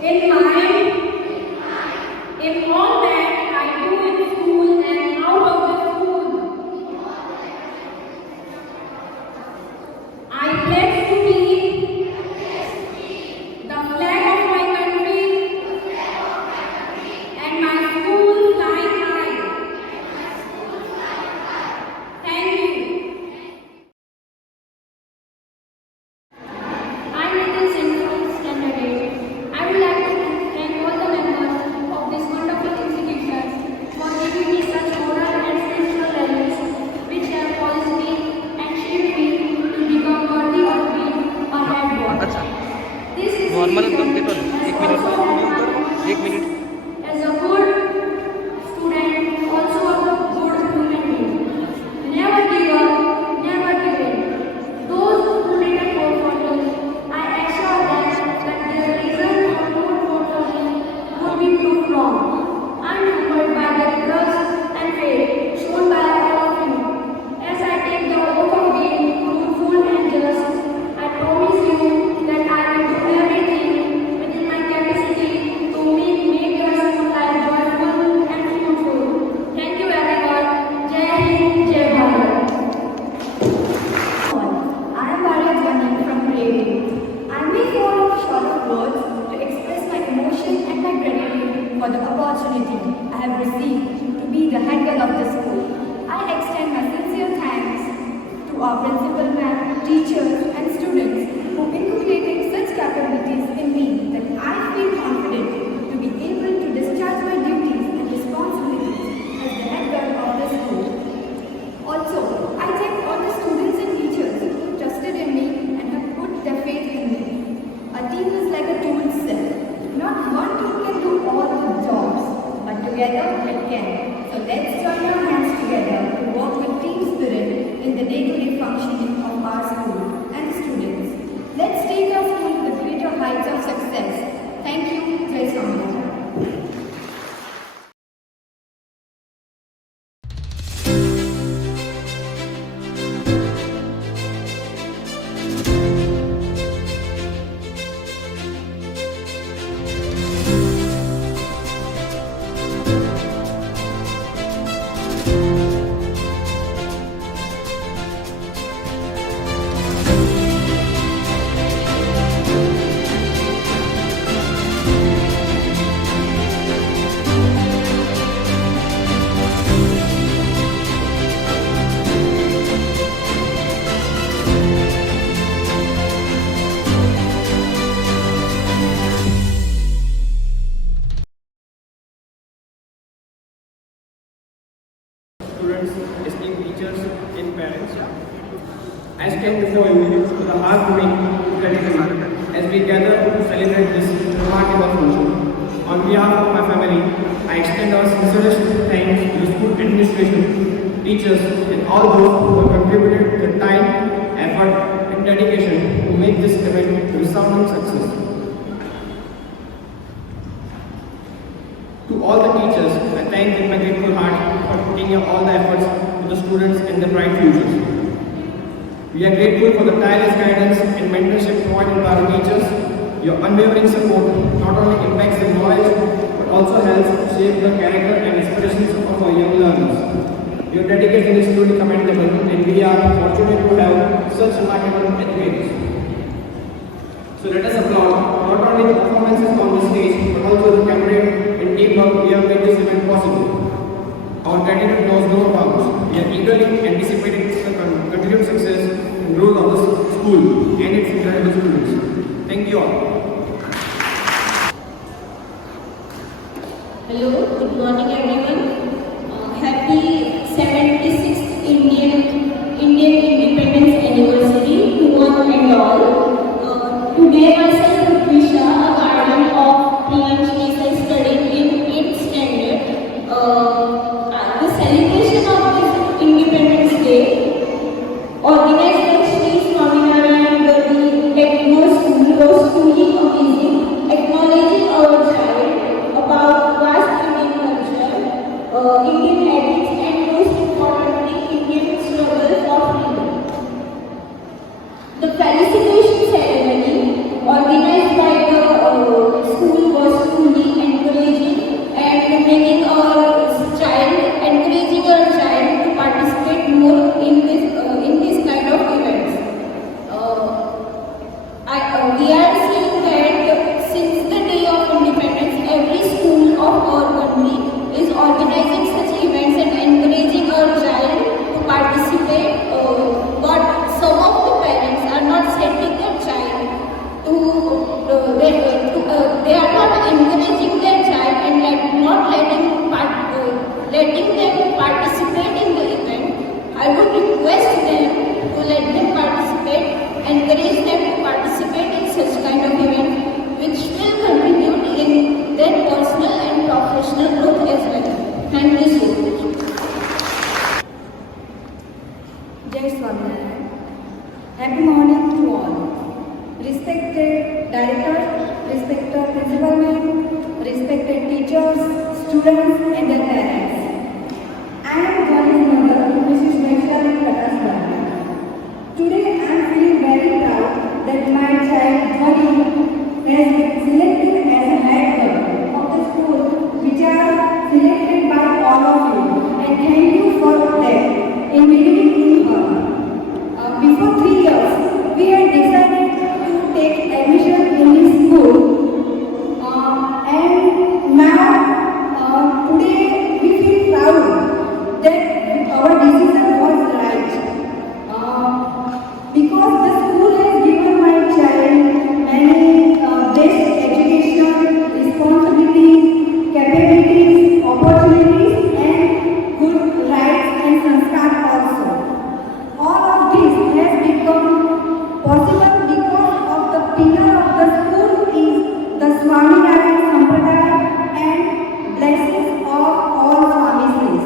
in mind, in all that I do in school and out of the school. I pledge to be the flag of my country and my school flying high. Thank you. I'm Nitin Singh from Standard 8. I would like to thank all the members of this wonderful institution for giving me such moral and spiritual values which have polished me and shaped me to become worthy of being a head boy. This normal institution एक has also had my एक minute as a good student, also a good human being. Never give up, never give in. Those who didn't vote for me, I assure them that their reason for not vote for me would be proved wrong. I'm humbled by the trust and faith shown by all of you. As I take the oath of being truthful and just, I promise you that I will do everything within my capacity to make your school life joyful and fruitful. Thank you everyone. Jai Hind, Jai Bharat. I am Bharya Jani from grade 8. I may fall short of words to express my emotion and my gratitude for the opportunity I have received to be the head girl of the school. I extend my sincere thanks to our principal ma'am, teachers and students who inculcated such capabilities in me that I feel confident to be able to discharge my duties and responsibilities as the head girl of the school. Also, I thank all the students and teachers who trusted in me and have put their faith in me. A team is like a tool set. Not one team can do all the jobs, but together it can. So let's join our hands together to work with team spirit in the day-to-day functioning of our school and students. Let's take our school to the greater heights of success. Thank you. Jai Swami. Students, esteemed teachers, and parents. I stand before you with a heartwarming gratitude as we gather to celebrate this remarkable function. On behalf of my family, I extend our sincerest thanks to the school administration, teachers, and all those who have contributed their time, effort, and dedication to make this event a resounding success. To all the teachers, I thank with my grateful heart for putting in all the efforts to the students and their bright futures. We are grateful for the tireless guidance and mentorship provided by our teachers. Your unwavering support not only impacts their knowledge but also helps shape the character and aspirations of our young learners. Your dedication is truly commendable and we are fortunate to have such remarkable educators. So let us applaud not only the performances on the stage but also the camaraderie and teamwork we have made this event possible. Our gratitude knows no bounds. We are eagerly anticipating the continued success and growth of the school and its incredible students. Thank you all. Hello, good morning everyone. Happy 76th Indian Independence Anniversary to one and all. Today myself Rutvisha, a guardian of Priyansh Desai, studying in 8th standard. The celebration of this Independence Day organized by Sri Swaminarayan Gandhi Techno School was truly amazing, acknowledging our child about vast Indian culture students and their parents. I am Johnny's mother, Mrs. Vaishali Kataswani. Today I am feeling very proud that my child Johnny has been selected as a head girl of the school, which are selected by all of you, and thank you for that in believing in her. Before 3 years, we had decided to take admission in this school, and now today we feel proud that our decision was right, because the school has given my child many best education, responsibilities, capabilities, opportunities, and good rights and sanskar also. All of this has become possible because of the pillar of the school is the Swaminarayan Sampradaya and blessings of all Swamis.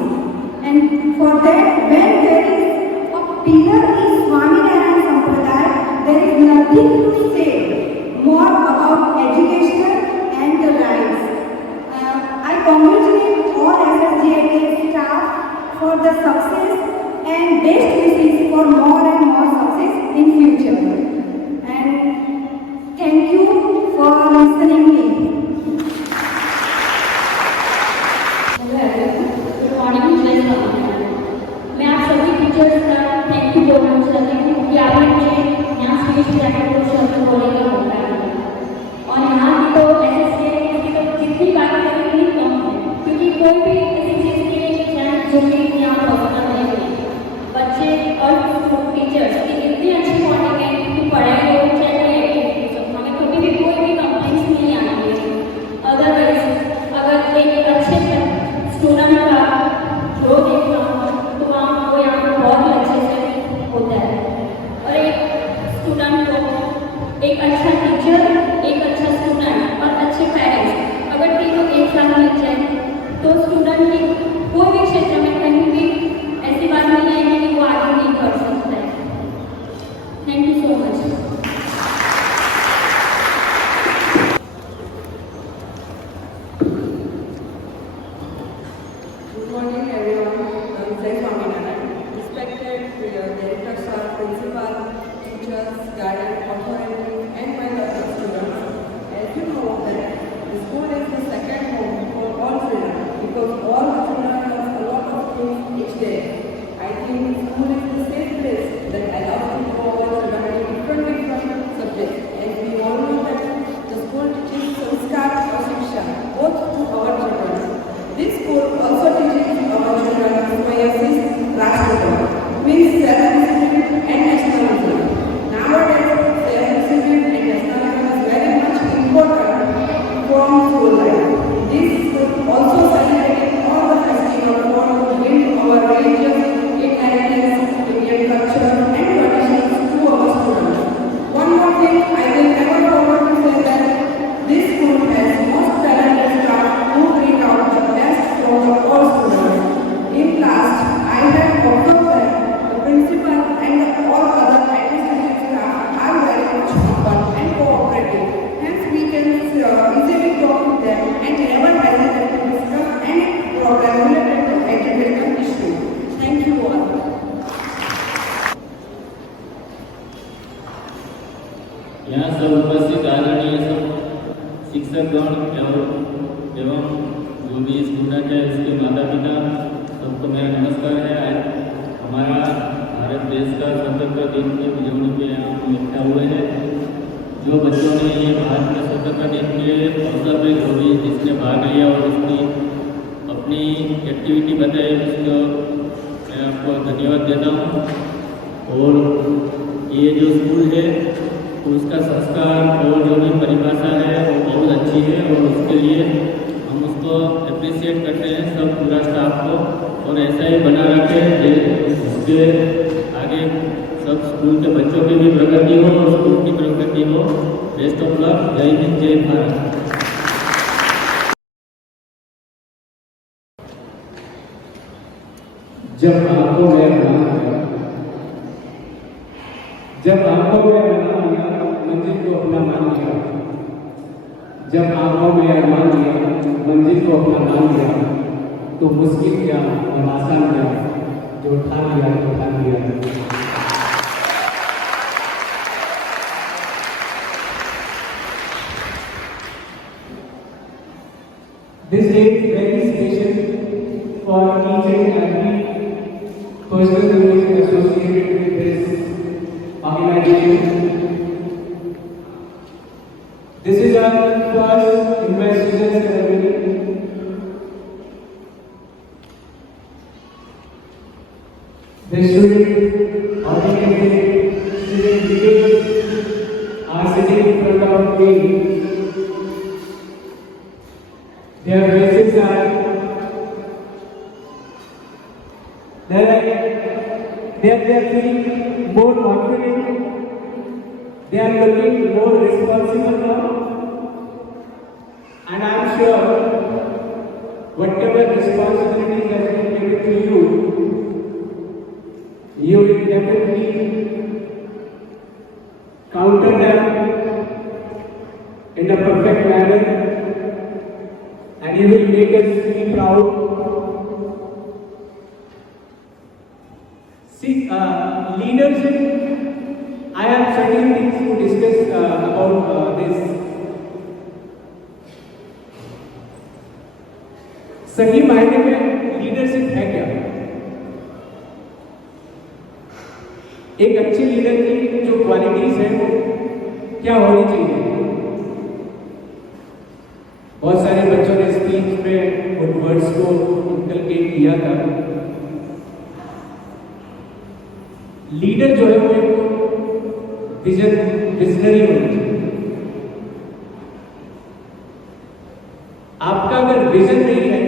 And for that, when there is a pillar in Swaminarayan Sampradaya, there is nothing to say more about education and the rights. I congratulate all SSGAK staff for the success and best wishes for more and more success in future. And thank you for listening me. Hello everyone, good morning जय स्वामीनारायण। मैं आप सभी टीचर्स का thank you बोलना चाहती हूँ क्योंकि आपने मुझे यहाँ स्पीच देने को शब्द बोलने का मौका दिया। और यहाँ की तो ऐसे की तो जितनी बात करें उतनी कम है, क्योंकि कोई भी ऐसी चीज़ के लिए जो कि यहाँ पॉसिबल नहीं हुई। बच्चे और टीचर्स की इतनी अच्छी बॉन्डिंग है कि पढ़ाई हो चाहे एक्टिविटीज, हमें कभी भी कोई भी कंप्लेंट्स नहीं आनी है। अगर एक अच्छे स्टूडेंट का ग्रो देखना हो तो वहाँ वो यहाँ पर बहुत ही अच्छे से होता है। और एक स्टूडेंट को एक अच्छा टीचर, एक अच्छा स्टूडेंट और अच्छे पेरेंट्स अगर तीनों एक साथ मिल जाए तो स्टूडेंट की कोई भी क्षेत्र में कहीं भी ऐसी बात नहीं आएगी कि वो आगे नहीं कर सकता है। Thank you so much. Good morning, everyone. Jai Swaminarayan. Respected director, sir, principal, teachers, guardian, authority, and my fellow students. As you know that the school is the second home for all children because all children learn a lot of things each day. I think school is the safe place that allows people to all children different subjects. As we all know that the school teaches sanskar or shiksha both to our children. This school also teaches our children symbiosis, Rashtratam, means self-discipline and nationalism. Nowadays, self-discipline and nationalism is very much important from school life. This school also celebrates all the festivals for bringing our religious inheritance, Indian culture and traditions to our students. One more thing I will never forget to say that this school has most talented staff who bring out the best from all students. In last, I have observed that the principal and all other administrative staff are very much humble and cooperative. Hence, we can easily talk to them and never hesitate to discuss any problem related to educational issues. Thank you all. यहाँ सब उपस्थित आदरणीय सब शिक्षकगण एवं जो भी स्टूडेंट है उसके माता पिता सबको मेरा नमस्कार है। आज हमारा भारत देश का स्वतंत्रता दिन की उजवनी पे यहाँ हम इकट्ठा हुए हैं। जो बच्चों ने ये भारत के स्वतंत्रता दिन के अवसर पर जो भी जिसने भाग लिया और उसकी अपनी एक्टिविटी बताई उसको मैं आपको धन्यवाद देता हूँ। और ये जो स्कूल है उसका संस्कार और जो भी परिभाषा है वो बहुत अच्छी है और उसके लिए हम उसको अप्रिशिएट करते हैं सब पूरा स्टाफ को। और ऐसा ही बना रखे जिसके आगे सब स्कूल के बच्चों की भी प्रगति हो और स्कूल की प्रगति हो। Best of luck. जय हिंद, जय भारत। जब आपको मैं बना लिया, जब आपको मैं बना लिया, मंदिर को अपना मान लिया, जब आंखों में अरमान लिया, मंजिल को अपना मान लिया, तो मुश्किल क्या और आसान क्या, जो ठान लिया तो ठान लिया। This day is very special for each and every person who is associated with this organization. This is our first investiture ceremony. The student organization, student leaders are sitting in front of me. Their faces are they are feeling more confident. They are looking more responsible now. And I am sure whatever responsibilities has been given to you, you will definitely counter them in a perfect manner. And you will make us feel proud. See, leadership, I have certain things to discuss about this. सही मायने में लीडरशिप है क्या? एक अच्छे लीडर की जो क्वालिटीज है वो क्या होनी चाहिए? बहुत सारे बच्चों ने स्पीच में उन वर्ड्स को इनकलकेट किया था। लीडर जो है वो एक विजनरी होना चाहिए। आपका अगर विजन नहीं है,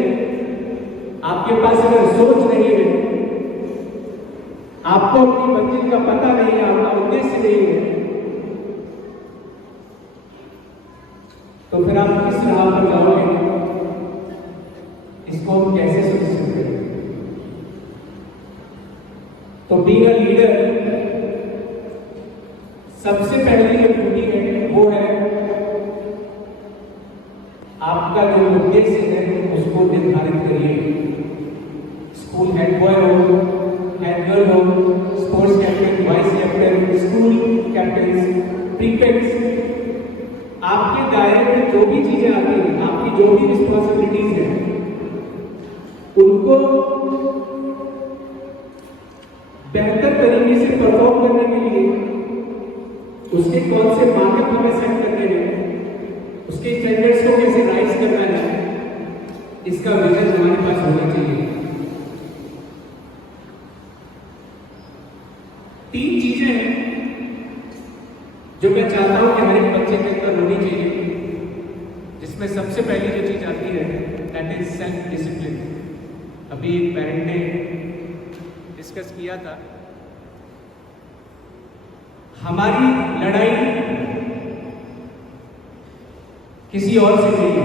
आपके पास अगर सोच नहीं है, आपको अपनी मंजिल का पता नहीं है, आपका उद्देश्य नहीं है, तो फिर आप किस राह पर जाओगे? इसको हम कैसे समझ सकते हैं? तो बीइंग अ लीडर, सबसे पहली जो ड्यूटी है वो है आपका जो उद्देश्य है उसको निर्धारित करिए। स्कूल हेड बॉय हो, हेड गर्ल हो, sports captain, vice captain, school captain, prefects, आपके दायरे में जो भी चीजें आती हैं, आपकी जो भी रिस्पॉन्सिबिलिटीज हैं, उनको बेहतर तरीके से परफॉर्म करने के लिए उसके कौन से मार्केट हमें सेट करने हैं, उसके स्टैंडर्ड्स को कैसे राइज करना है, इसका विजन हमारे पास होना चाहिए। 3 चीजें हैं जो मैं चाहता हूं कि हर एक बच्चे के अंदर होनी चाहिए, जिसमें सबसे पहली जो चीज आती है दैट इज सेल्फ डिसिप्लिन। अभी एक पेरेंट ने डिस्कस किया था, हमारी लड़ाई किसी और से नहीं है,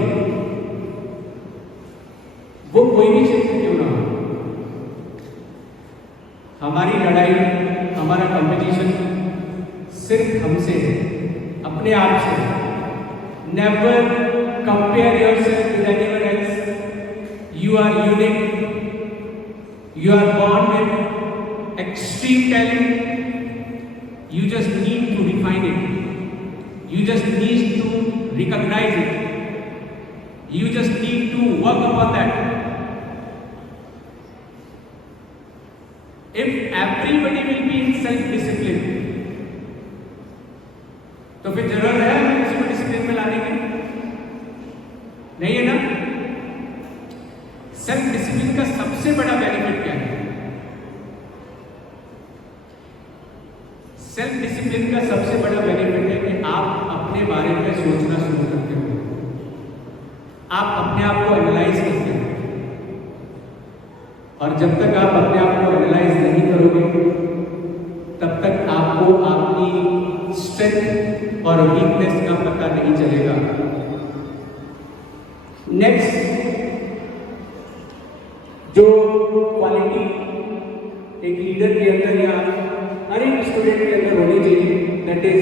वो कोई भी क्षेत्र क्यों ना हो। हमारी लड़ाई, हमारा कंपटीशन सिर्फ हमसे है, अपने आप से। Never compare yourself with anyone else. You are unique, you are born with extreme talent. You just need to refine it. You just need to recognize it. You just need to work upon that. If everybody will be in self-discipline, तो फिर जरूरत है हमें किसी को डिसिप्लिन में लाने की? नहीं है ना? सेल्फ डिसिप्लिन का सबसे बड़ा बेनिफिट क्या है? सेल्फ डिसिप्लिन का सबसे बड़ा बेनिफिट है कि आप अपने बारे में सोचना शुरू करते हो, आप अपने आप को एनालाइज करते हो। और जब तक आप अपने आप को एनालाइज नहीं करोगे, तब तक आपको आपकी स्ट्रेंथ और वीकनेस का पता नहीं चलेगा। नेक्स्ट जो क्वालिटी एक लीडर के अंदर या हर एक स्टूडेंट के अंदर होनी चाहिए, that is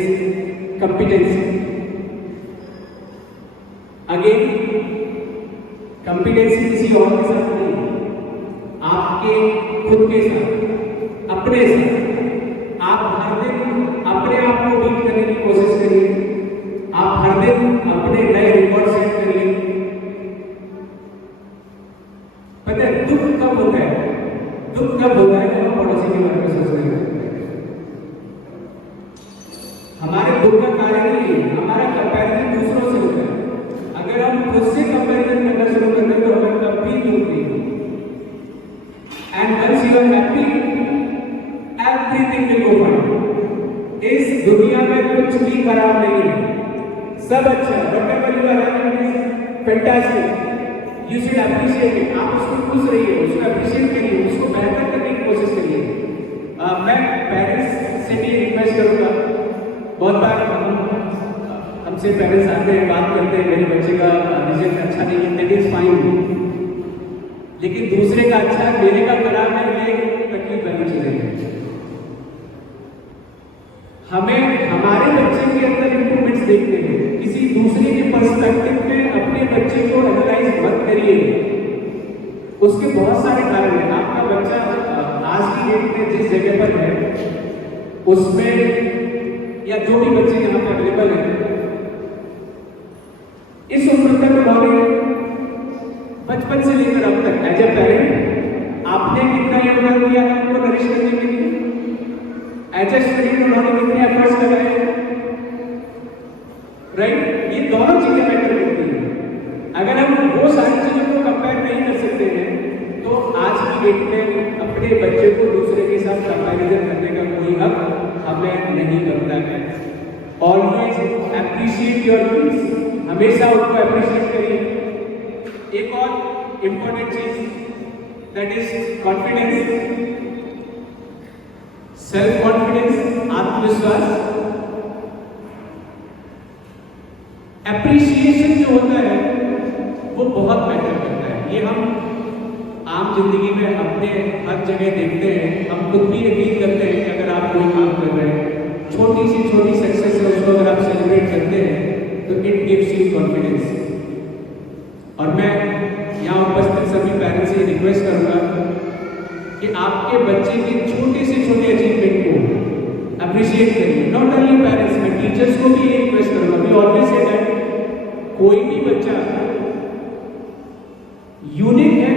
competency. Again competency किसी और के साथ नहीं, आपके खुद के साथ, अपने साथ। आप हर दिन अपने आप को बीट करने की कोशिश करिए, आप हर दिन अपने नए रिकॉर्ड सेट करिए। पता है दुख कब होता है? दुख कब होता है जब हम पड़ोसी के बारे में सोचने लगते हैं। हमारे दुख का कारण ही हमारा कंपैरिजन दूसरों से होता है। अगर हम खुद से कंपैरिजन करना शुरू कर दें तो हमें कभी दुख नहीं होगा। And once you are happy, everything will go fine. इस दुनिया में कुछ भी खराब नहीं है, सब अच्छा है। Whatever you are having is fantastic, you should appreciate it. आप उसको खुश रहिए, उसको अप्रिशिएट करिए, उसको बेहतर करने की कोशिश करिए। मैं पेरेंट्स से भी रिक्वेस्ट करूंगा, बहुत बार हमसे पेरेंट्स आते हैं, बात करते हैं, मेरे बच्चे का रिजल्ट अच्छा नहीं है, दैट इज फाइन, लेकिन दूसरे का अच्छा मेरे का खराब है, ये तकलीफ वाली चीजें हैं। हमें हमारे बच्चे के अंदर इंप्रूवमेंट्स देखते हैं, किसी दूसरे के पर्सपेक्टिव में अपने बच्चे को एनालाइज मत करिए। उसके बहुत सारे कारण हैं। आपका बच्चा आज की डेट में जिस जगह पर है उसमें, या जो भी बच्चे यहाँ पे अवेलेबल हैं, इस उम्र तक उन्होंने बचपन से लेकर अब तक एज ए पेरेंट आपने कितना योगदान दिया है उनको नरिश करने के लिए, एज ए स्टूडेंट उन्होंने कितने एफर्ट्स लगाए, राइट? ये दोनों चीजें मैटर करती हैं। अगर हम वो सारी चीजों को कंपेयर नहीं कर सकते हैं तो आज की डेट में अपने बच्चे को दूसरे के साथ कंपैरिजन करने का कोई हक हमें नहीं बनता है। ऑलवेज एप्रिशिएट योर किड्स, हमेशा उनको अप्रिशिएट करिए। एक और इम्पोर्टेंट चीज that is confidence, self confidence, आत्मविश्वास। एप्रिशिएशन जो होता है वो बहुत मैटर करता है। ये हम आम जिंदगी में अपने हर जगह देखते हैं। हम खुद भी ये फील करते हैं कि अगर आप कोई काम कर रहे हैं, छोटी सी छोटी सक्सेस है उसको अगर आप सेलिब्रेट करते हैं तो इट गिव्स यू कॉन्फिडेंस। और मैं यहाँ उपस्थित सभी पेरेंट्स से रिक्वेस्ट करूंगा कि आपके बच्चे के छोटे से छोटे अचीवमेंट को अप्रिशिएट करिए। नॉट ओनली पेरेंट्स, मैं टीचर्स को भी ये रिक्वेस्ट करूंगा। वी ऑलवेज से दैट कोई भी बच्चा यूनिक है,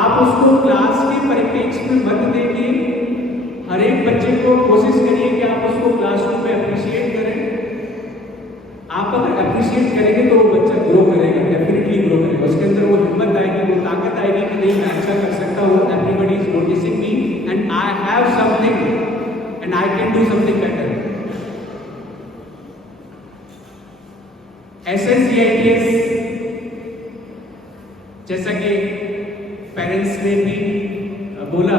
आप उसको क्लास के परिप्रेक्ष्य में मत देखिए। हर एक बच्चे को कोशिश करिए कि आप उसको क्लासरूम में अप्रिशिएट करें। आप अगर अप्रिशिएट करेंगे तो वो बच्चा ग्रो करेगा, डेफिनेटली ग्रो करेगा। उसके अंदर वो हिम्मत आएगी, वो ताकत आएगी कि नहीं मैं अच्छा कर सकता हूँ, everybody is noticing me and I have something and I can do something better. SNCITS जैसा कि पेरेंट्स ने भी बोला,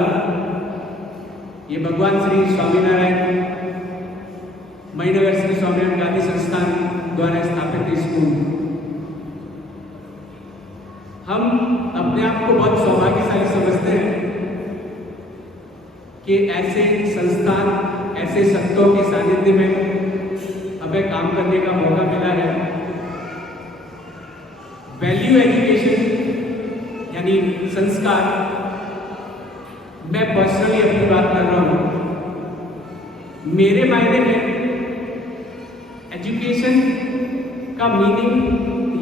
ये भगवान श्री स्वामीनारायण मणिनगर श्री स्वामीनारायण गांधी संस्थान द्वारा स्थापित स्कूल। हम अपने आप को बहुत सौभाग्यशाली समझते हैं कि ऐसे संस्थान, ऐसे संतों के सानिध्य में हमें काम करने का मौका मिला है। वैल्यू एजुकेशन यानी संस्कार, मैं पर्सनली अपनी बात कर रहा हूं। मेरे मायने में एजुकेशन का मीनिंग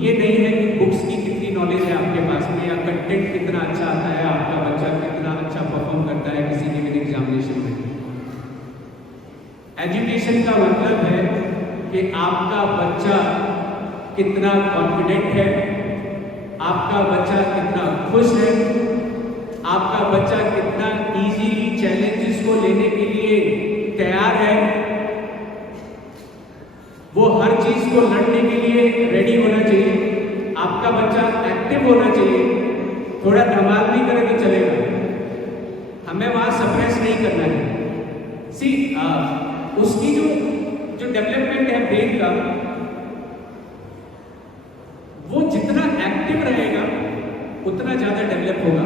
ये नहीं है कि बुक्स की कितनी नॉलेज है आपके पास में, या कंटेंट कितना अच्छा आता है, आपका बच्चा कितना अच्छा परफॉर्म करता है किसी गिवन एग्जामिनेशन में। एजुकेशन का मतलब है कि आपका बच्चा कितना कॉन्फिडेंट है, आपका बच्चा कितना खुश है, आपका बच्चा कितना इजीली चैलेंजेस को लेने के लिए तैयार है, वो हर चीज को लड़ने के लिए रेडी होना चाहिए। आपका बच्चा एक्टिव होना चाहिए, थोड़ा धमाल भी करे तो चलेगा, हमें वहां सप्रेस नहीं करना है। सी उसकी जो डेवलपमेंट है ब्रेन का, वो जितना एक्टिव रहेगा उतना ज्यादा डेवलप होगा।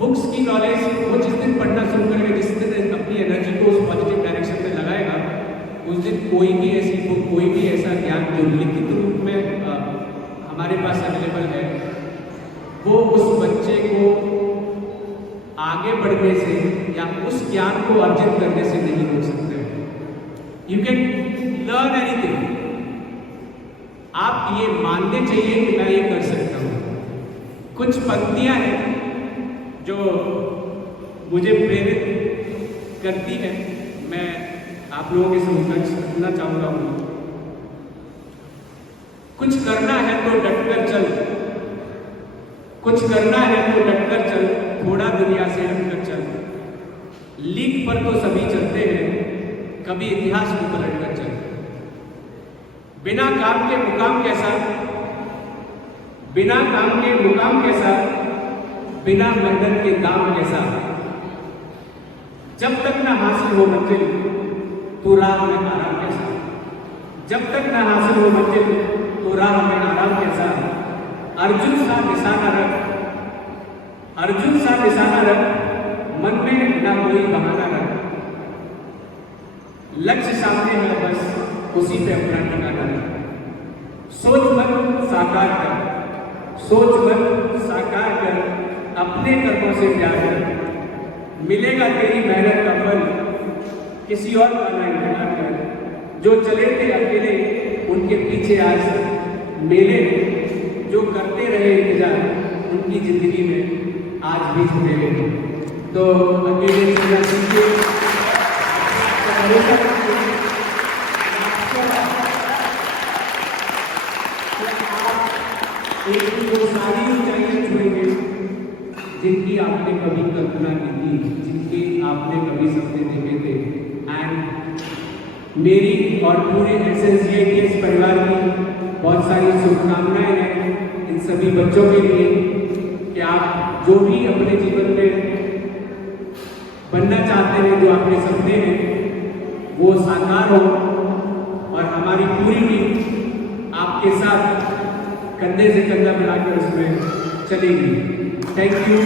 बुक्स की नॉलेज वो जिस दिन पढ़ना शुरू करेगा, जिस दिन अपनी एनर्जी को उस पॉजिटिव डायरेक्शन में लगाएगा, उस दिन कोई भी ऐसी बुक, कोई भी ऐसा ज्ञान जो लिखित रूप में हमारे पास अवेलेबल है, वो उस बच्चे को आगे बढ़ने से या उस ज्ञान को अर्जित करने से नहीं रोक सकते। You can learn anything. आप ये मानने चाहिए कि मैं ये कर सकता हूँ। कुछ पंक्तियां हैं जो मुझे प्रेरित करती है, मैं आप लोगों के समक्ष रखना चाहूँगा। कुछ करना है तो डटकर चल, कुछ करना है तो डटकर चल, थोड़ा दुनिया से हटकर चल। लीक पर तो सभी चलते हैं, कभी इतिहास को पलट कर चल। बिना काम के मुकाम कैसा, बिना काम के मुकाम कैसा, बिना मेहनत के दाम कैसा। जब तक न हासिल हो मंजिल तो राह में आराम कैसा। जब तक न हासिल हो मंजिल तो राह में आराम कैसा। अर्जुन सा निशाना रख, अर्जुन सा निशाना रख, मन में ना कोई बहाना रख। लक्ष्य सामने है बस उसी पे अपना ठिकाना रख। सोच मत साकार कर, सोच मत साकार कर, अपने कर्मों से प्यार कर। मिलेगा तेरी मेहनत का फल, किसी और का ना इंतजार कर। जो चले थे अकेले उनके पीछे आज मेले, जो करते रहे इंतजार उनकी जिंदगी में आज भी जुड़े हुए। तो अकेले चलना सीखिए। एक वो सारी ऊंचाइयां छुएंगे जिनकी आपने कभी कल्पना की थी, जिनके आपने कभी सपने देखे थे। एंड मेरी और पूरे SNCITS परिवार की बहुत सारी शुभकामनाएं हैं इन सभी बच्चों के लिए कि आप जो भी अपने जीवन में बनना चाहते हैं, जो आपके सपने हैं, वो साकार हो और हमारी पूरी टीम आपके साथ कंधे से कंधा मिलाकर उसमें चलेगी। Thank you.